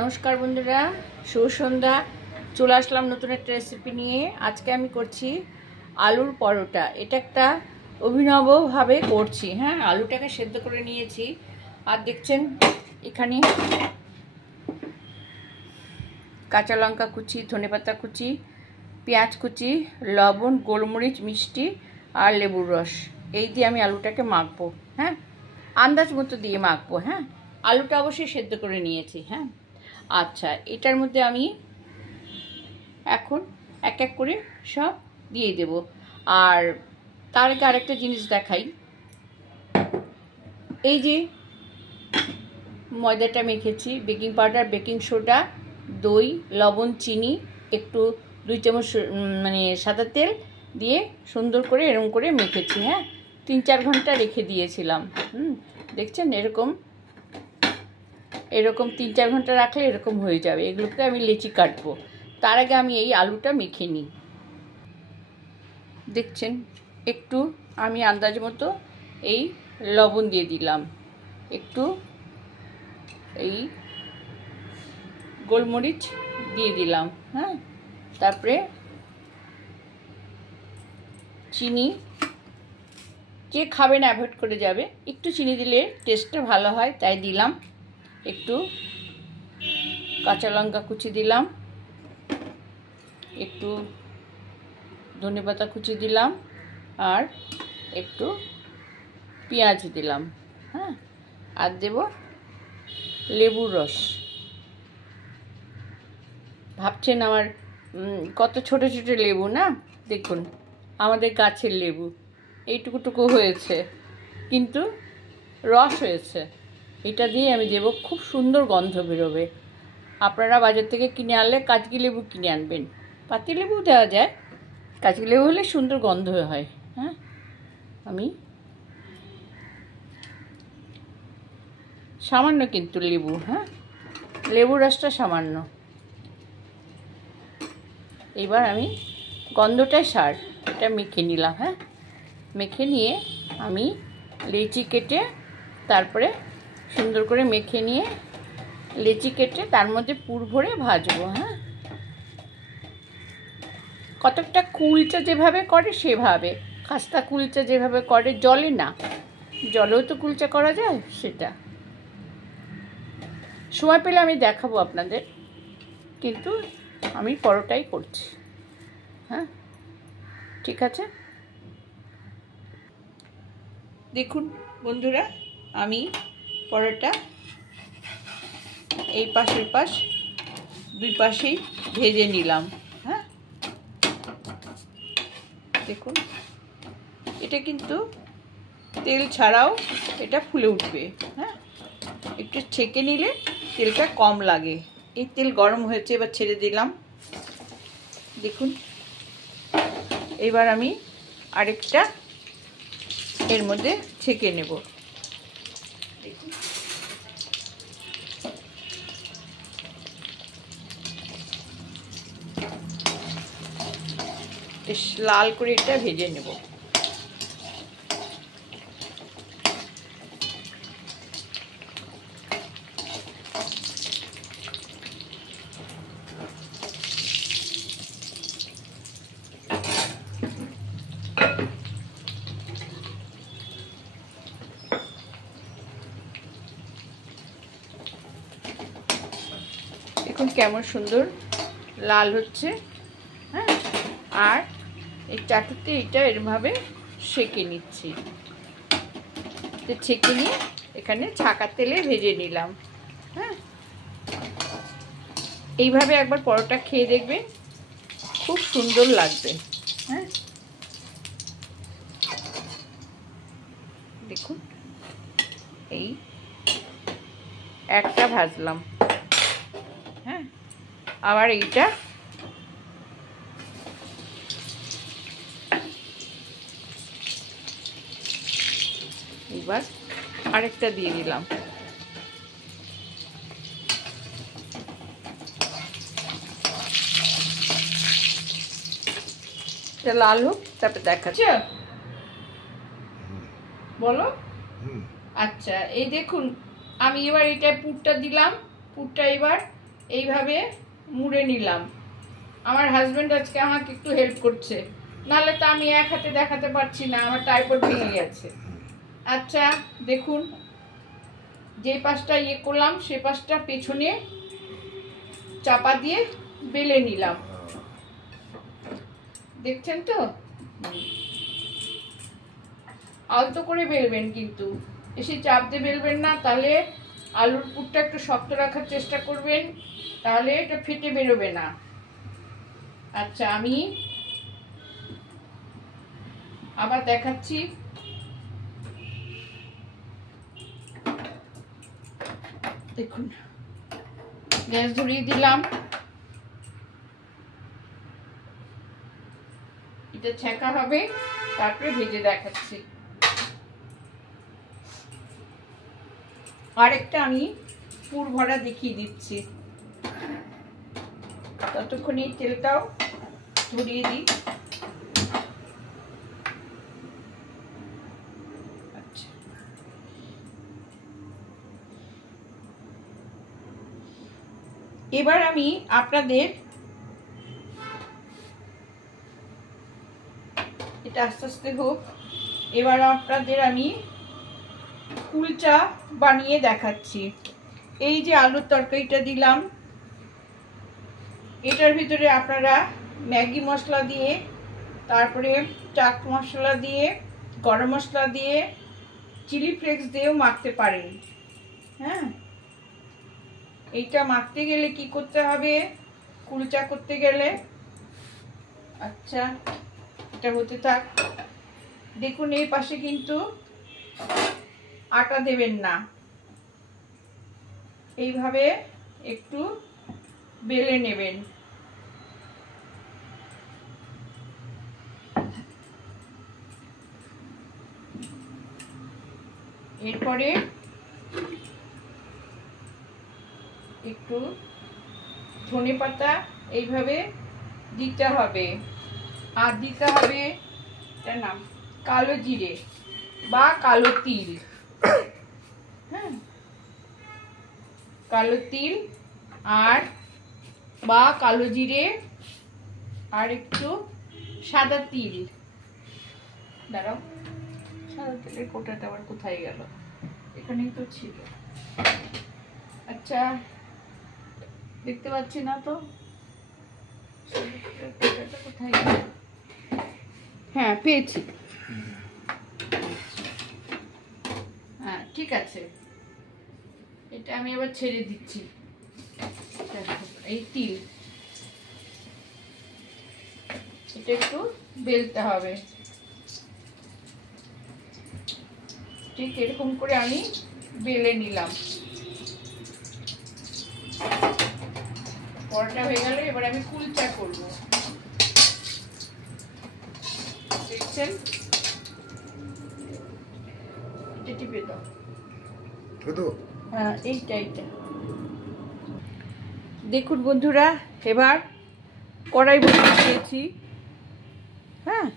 নমস্কার বন্ধুরা, শুভ সন্ধ্যা। চলে আসলাম নতুন একটা রেসিপি নিয়ে। আজকে আমি করছি আলুর পরোটা। এটা একটা অভিনবভাবে করছি। হ্যাঁ, আলুটাকে সেদ্ধ করে নিয়েছি। আর দেখছেন এখানে কাঁচা লঙ্কা কুচি, ধনেপাতা কুচি, পেঁয়াজ কুচি, লবণ, গোলমরিচ, মিষ্টি আর লেবুর রস, এই দিয়ে আমি আলুটাকে মাখবো। হ্যাঁ, আন্দাজ মতো দিয়ে মাখবো। হ্যাঁ, আলুটা অবশ্যই সেদ্ধ করে নিয়েছি। হ্যাঁ, আচ্ছা, এটার মধ্যে আমি এখন এক এক করে সব দিয়ে দেব। আর তার আগে আরেকটা জিনিস দেখাই। এই যে ময়দাটা মেখেছি, বেকিং পাউডার, বেকিং সোডা, দই, লবণ, চিনি, একটু 2 চামচ মানে সাদা তেল দিয়ে সুন্দর করে এরকম করে মেখেছি। হ্যাঁ, 3-4 ঘন্টা রেখে দিয়েছিলাম। দেখছেন এরকম 3-4 ঘন্টা রাখলে এরকম হয়ে যাবে। এগুলোকে আমি লেচি কাটবো। তার আগে আমি এই আলুটা মেখে নিই। দেখছেন একটু আমি আন্দাজ মতো এই লবণ দিয়ে দিলাম, একটু এই গোলমরিচ দিয়ে দিলাম। হ্যাঁ, তারপরে চিনি, যে খাবে না অ্যাভয়েড করে যাবে। একটু চিনি দিলে টেস্টটা ভালো হয়, তাই দিলাম। একটু কাঁচা লঙ্কা কুচি দিলাম, একটু ধনেপাতা কুচি দিলাম, আর একটু পেঁয়াজ দিলাম। হ্যাঁ, আর দেব লেবুর রস। ভাবছেন আমার কত ছোট ছোট লেবু না? দেখুন আমাদের গাছের লেবু, এইটুকুটুকু হয়েছে কিন্তু রস হয়েছে। এটা দিয়ে আমি দেব, খুব সুন্দর গন্ধ বেরোবে। আপনারা বাজার থেকে কিনে আনলে কাজকি লেবু কিনে আনবেন। পাতি লেবু দেওয়া যায়, কাজকি লেবু হলে সুন্দর গন্ধ হয়। হ্যাঁ, আমি সামান্য কিন্তু লেবু, হ্যাঁ, লেবুর রসটা সামান্য। এবার আমি গন্ধটাই সার, এটা মেখে নিলাম। হ্যাঁ, মেখে নিয়ে আমি লেচি কেটে, তারপরে সুন্দর করে মেখে নিয়ে লেচি কেটে তার মধ্যে পুর ভরে ভাজবো। হ্যাঁ, কতকটা কুলচা যেভাবে করে সেভাবে, খাস্তা কুলচা যেভাবে করে, জলে না, জলেও তো কুলচা করা যায়। সেটা সময় পেলে আমি দেখাবো আপনাদের, কিন্তু আমি পরোটাই করছি। হ্যাঁ, ঠিক আছে। দেখুন বন্ধুরা, আমি পরোটা এই পাশের পাশ 2 পাশেই ভেজে নিলাম। হ্যাঁ, দেখুন এটা কিন্তু তেল ছাড়াও এটা ফুলে উঠবে। হ্যাঁ, একটু ছেঁকে নিলে তেলটা কম লাগে। এই তেল গরম হয়েছে, এবার ছেড়ে দিলাম। দেখুন এবার আমি আরেকটা এর মধ্যে ছেঁকে নেব। দেখুন বেশ লাল করে এটা ভেজে নেব। দেখুন কেমন সুন্দর লাল হচ্ছে। হ্যাঁ, আর এই চাটুতে এটা এরভাবে সেঁকে নিচ্ছি। ছেঁকে নিয়ে এখানে ছাকা তেলে ভেজে নিলাম। হ্যাঁ, এইভাবে একবার পরোটা খেয়ে দেখবেন, খুব সুন্দর লাগবে। হ্যাঁ, দেখুন এই একটা ভাজলাম। হ্যাঁ, আবার এইটা এবার আরেকটা দিয়ে দিলাম। এটা লাল হোক, তারপরে দেখাচ্ছি। বলো। আচ্ছা, এই দেখুন আমি এবার এটা পুরটা দিলাম। পুরটা এবার এইভাবে মুড়ে নিলাম। আমার হাজবেন্ড আজকে আমাকে একটু হেল্প করছে, নাহলে তো আমি এক হাতে দেখাতে পারছি না, আমার ট্রাইপড ভেঙে গেছে। আচ্ছা দেখুন, যে পাশটা ইয়ে করলাম সে পাশটা পেছনে চাপা দিয়ে বেলে নিলাম, দেখছেন তো? আলতো করে বেলবেন, কিন্তু বেশি চাপ দিয়ে বেলবেন না, তাহলে আলুর পুরটা একটু শক্ত রাখার চেষ্টা করবেন, তাহলে এটা ফেটে বেরোবে না। আচ্ছা আমি আবার দেখাচ্ছি। দেখুন, গ্যাস ধরিয়ে দিলাম, এটা ছেঁকা হবে, তারপরে ভেজে দেখাচ্ছি। আরেকটা আমি পুর ভরা দেখিয়ে দিচ্ছি, ততক্ষণ এই তেলটাও ধরিয়ে দিই। আচ্ছা, এবার আমি আপনাদের এটা আস্তে আস্তে হোক, এবার আপনাদের আমি কুলচা বানিয়ে দেখাচ্ছি। এই যে আলুর তরকারিটা দিলাম, এটার ভিতরে আপনারা ম্যাগি মশলা দিয়ে, তারপরে চাট মশলা দিয়ে, গরম মশলা দিয়ে, চিলি ফ্লেক্স দিয়েও মাখতে পারেন। হ্যাঁ, এইটা মাখতে গেলে কি করতে হবে, কুলচা করতে গেলে। আচ্ছা, এটা হতে থাক। দেখুন, এই পাশে কিন্তু আটা দেবেন না, এইভাবে একটু বেলে নেবেন। এরপরে একটু ধনেপাতা এইভাবে দিতে হবে, আর দিতে হবে এটার নাম কালো জিরে বা কালো তিল। হ্যাঁ, কালো তিল আর বা কালো জিরে আর একটু সাদা তিল। দাঁড়াও, সাদা তিলের কোটাটা আবার কোথায় গেল? এখানেই তো ছিল। আচ্ছা, দেখতে পাচ্ছি না তো, কোটাটা কোথায় গেল? হ্যাঁ, পেয়েছি। হ্যাঁ, ঠিক আছে, এটা আমি আবার ছেড়ে দিচ্ছি। এই তিল এটা একটু বেলতে হবে, ঠিক এরকম করে আমি বেলে নিলাম। পরোটা হয়ে গেল, এবার আমি কুলচা করব। দেখছেন, এটা টিপে দাও। হ্যাঁ, এইটা দেখুন বন্ধুরা, এবার কড়াই বসিয়ে দিয়েছি। হ্যাঁ,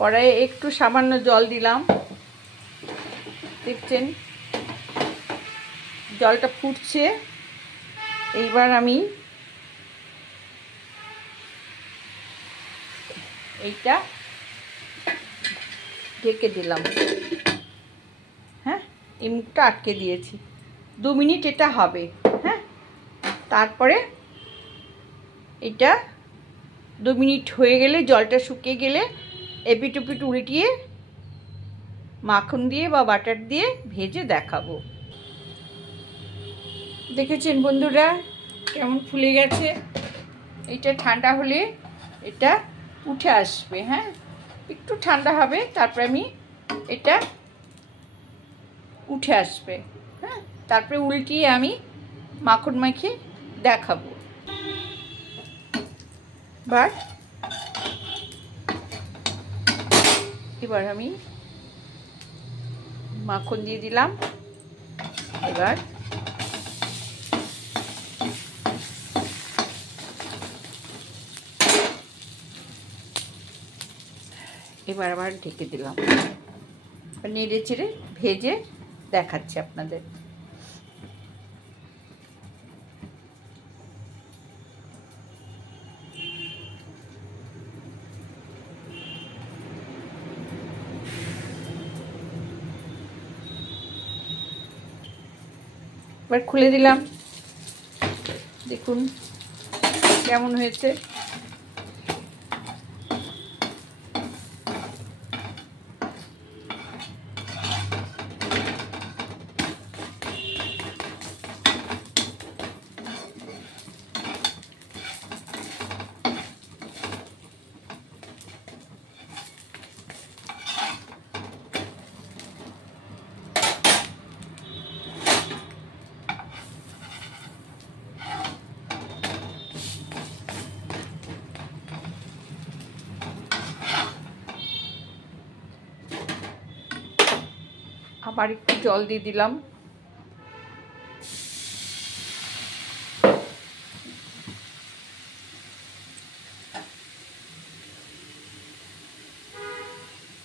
কড়াইয়ে একটু সামান্য জল দিলাম, দেখছেন জলটা ফুটছে। এইবার আমি এইটা ঢেকে দিলাম। হ্যাঁ, এই মুখটা আটকে দিয়েছি, 2 মিনিট এটা হবে। হ্যাঁ, তারপরে এটা 2 মিনিট হয়ে গেলে, জলটা শুকিয়ে গেলে এপিট ওপিট উল্টিয়ে মাখন দিয়ে বা বাটার দিয়ে ভেজে দেখাবো। দেখেছেন বন্ধুরা কেমন ফুলে গেছে? এটা ঠান্ডা হলে এটা উঠে আসবে। হ্যাঁ, একটু ঠান্ডা হবে, তারপরে আমি এটা উঠে আসবে। হ্যাঁ, তারপরে উল্টিয়ে আমি মাখন মাখিয়ে দেখাবো। এবার আমি মাখন দিয়ে দিলাম। এবার আবার ঢেকে দিলাম, নেড়ে চেড়ে ভেজে দেখাচ্ছি আপনাদের। এবার খুলে দিলাম, দেখুন কেমন হয়েছে। আবার একটু জল দিয়ে দিলাম।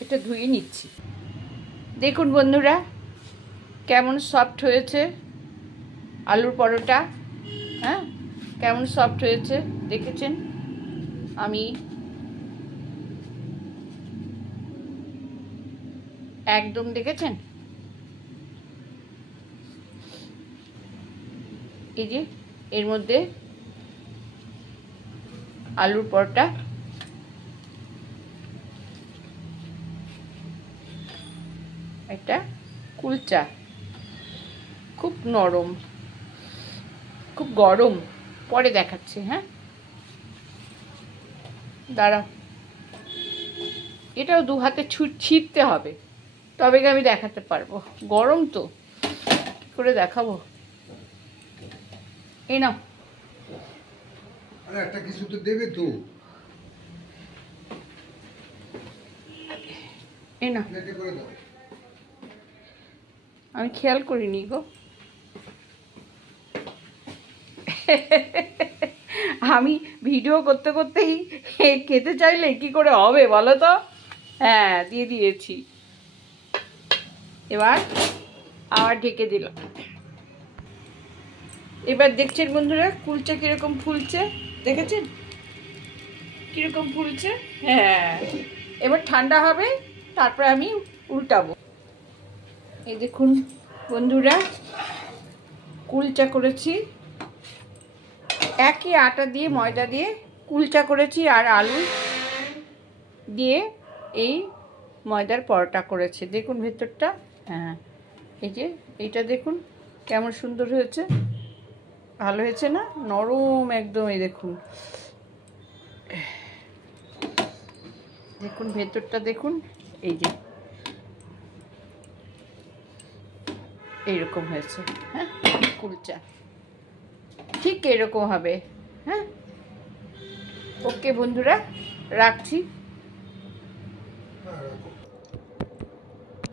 এটা ধুয়ে নিচ্ছি। দেখুন বন্ধুরা কেমন সফট হয়েছে আলুর পরোটা। হ্যাঁ, কেমন সফট হয়েছে দেখেছেন? আমি একদম দেখেছেন, এই যে এর মধ্যে আলুর পরোটা, এটা কুলচা, খুব নরম, খুব গরম, পরে দেখাচ্ছি। হ্যাঁ দাঁড়াও, এটাও দু হাতে ছিঁড়তে হবে, তবে আমি দেখাতে পারবো। গরম তো কি করে দেখাবো। এই নাও, আরে একটা কিছু তো দেবে তো। এই নাও, প্লেটে করে দাও। আমি খেয়াল করিনি গো। আমি ভিডিও করতে করতেই খেতে চাইলে কি করে হবে বলো তো। হ্যাঁ দিয়ে দিয়েছি, এবার আবার ঢেকে দিলাম। এবার দেখছেন বন্ধুরা কুলচা কিরকম ফুলছে, দেখেছেন কিরকম ফুলছে। হ্যাঁ এবার ঠান্ডা হবে, তারপরে আমি উল্টাবো। এই দেখুন বন্ধুরা কুলচা করেছি, একই আটা দিয়ে ময়দা দিয়ে কুলচা করেছি আর আলু দিয়ে এই ময়দার পরোটা করেছি। দেখুন ভেতরটা, হ্যাঁ এই যে এইটা দেখুন কেমন সুন্দর হয়েছে, ভালো হয়েছে না? নরম একদম। এই দেখুন, দেখুন ভেতরটা দেখুন, এই যে এইরকম হয়েছে। হ্যাঁ কুলচা ঠিক এরকম হবে। হ্যাঁ ওকে বন্ধুরা রাখছি।